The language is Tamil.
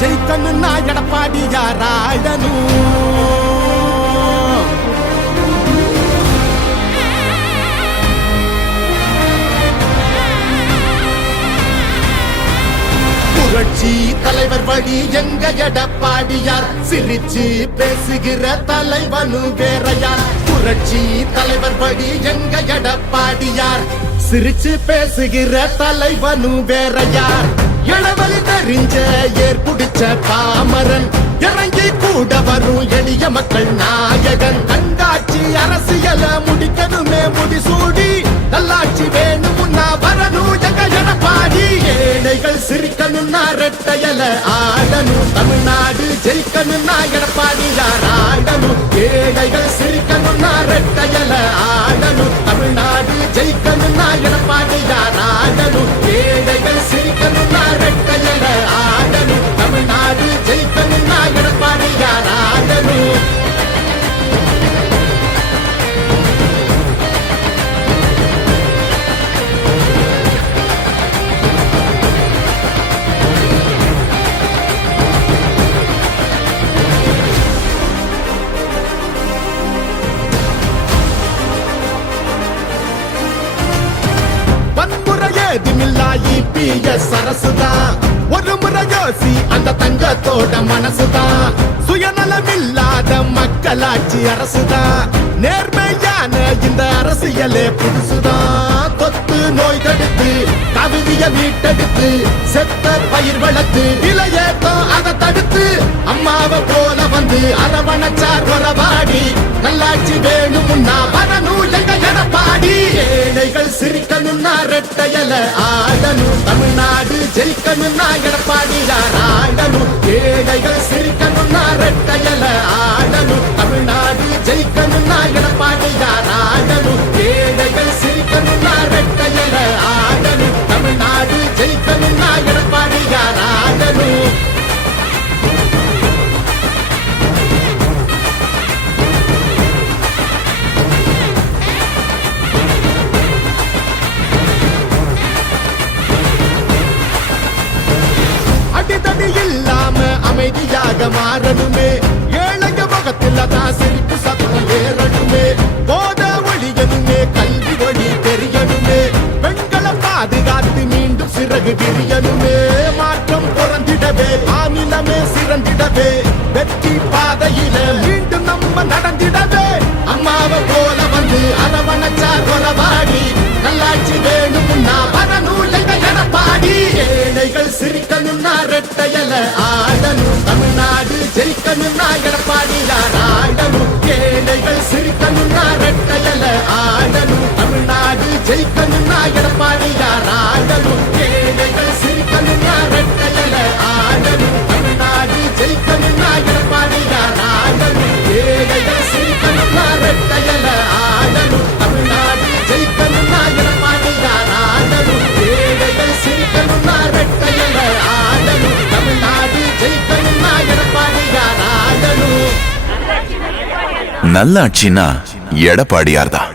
ஜெயிக்கணும்னா எடப்பாடியார் ஆடணும். புரட்சி தலைவர் வழி எங்க எடப்பாடியார், சிரிச்சு பேசுகிற தலைவனும் வேறையார். புரட்சி தலைவர் வழி எங்க எடப்பாடியார், சிரிச்சு பேசுகிற தலைவனும் வேறையார். இளவலி தெரிஞ்ச ஏற்புடிச்ச பாமரன், இறங்கி கூட வரும் எளிய மக்கள் நாயகன். கண்டாட்சி அரசியல முடிக்கணுமே முடிசூடி, நல்லாட்சி வேணும்னா வரணும் எங்க எடப்பாடி. ஏழைகள் சிரிக்கணும்னா ரெட்டையல ஆடணும், தமிழ்நாடு ஜெயிக்கணும்னா எடப்பாடியார் ஆடணும். ஏழைகள் சிரிக்கணும்னா ரெட்டையல ஆடணும், தமிழ்நாடு ஜெயிக்கணும்னா எடப்பாடியார் ஆடணும். ஏழைகள் சிரிக்கணும்னா ரெட்டையல ஆடணும், தமிழ்நாடு ஜெயிக்கணும்னா எடப்பாடியார் ஆடணும். சரசுதான் ஒரு முறை யோசி, அந்த தங்கத்தோட மனசுதான். சுயநலமில்லாத மக்களாட்சி அரசுதான், நேர்மையான இந்த அரசியலே புதுசுதான். தொத்து நோய் தடுத்து, கவிதைய மீட்டெடுத்து, செத்த பயிர் வளர்த்து, இளையேத்தம் அதை தடுத்து, அம்மாவை போல வந்து அரவணைச்சார் உறவாடி. நல்லாட்சி வேணும்னா வரணும் எங்க எடப்பாடி. ஏழைகள் சிரிக்கணும்னா ரெட்டையல ஆடணும், தமிழ்நாடு ஜெயிக்கணும்னா எடப்பாடியார் ஆடணும். ஏழைகள் சிரிக்கணும்னா ரெட்டையல ஆடணும், தமிழ்நாடு ஜெயிக்கணும்னா எடப்பாடியார் ஆடணும். ஏழைகள் சிரிக்கணும்னா ரெட்டையல ஆடணும், தமிழ்நாடு ஜெயிக்கணும்னா எடப்பாடியார் ஆடணும். இல்லாம அமைதியாக மாறணுமே, ஏழைங்க முகத்தில் தான் சிரிப்பு சத்தம் ஏறணுமே. போத ஒழியணுமே, கல்வி ஒளி தெரியணுமே, பெண்களை பாதுகாத்து மீண்டும் சிறகு விரியணுமே. மாற்றம் பிறந்திடவே, மாநிலமே சிறந்திடவே, வெற்றி பாதையில மீண்டும் நம்ம நடந்திடவே. அம்மாவை போல வந்து அரவணைச்சார் உறவாடி, நல்லாட்சி வேணும்னா வரணும் எங்க எடப்பாடி. ஏழைகள் சிரிக்கணும்னா ரெட்டையல ஆடணும், தமிழ்நாடு ஜெயிக்கணும்னா எடப்பாடியார் ஆடணும். ஏழைகள் சிரிக்கணும்னா ரெட்டையல ஆடணும், தமிழ்நாடு ஜெயிக்கணும்னா எடப்பாடியார் ஆடணும். ஏழைகள் சிரிக்கணும்னா ரெட்டையல ஆடணும், தமிழ்நாடு ஜெயிக்கணும்னா எடப்பாடியார் ஆடணும். ஏழைகள் சிரிக்கணும்னா ரெட்டையல ஆடணும், தமிழ்நாடு ஜெயிக்கணும்னா எடப்பாடியார் ஆடணும். ஏழைகள் சிரிக்கணும்னா ரெட்டையல ஆடணும், தமிழ்நாடு ஜெயிக்கணும்னா எடப்பாடியார் ஆடணும். நல்லாட்சினா எடப்பாடியார் தான்.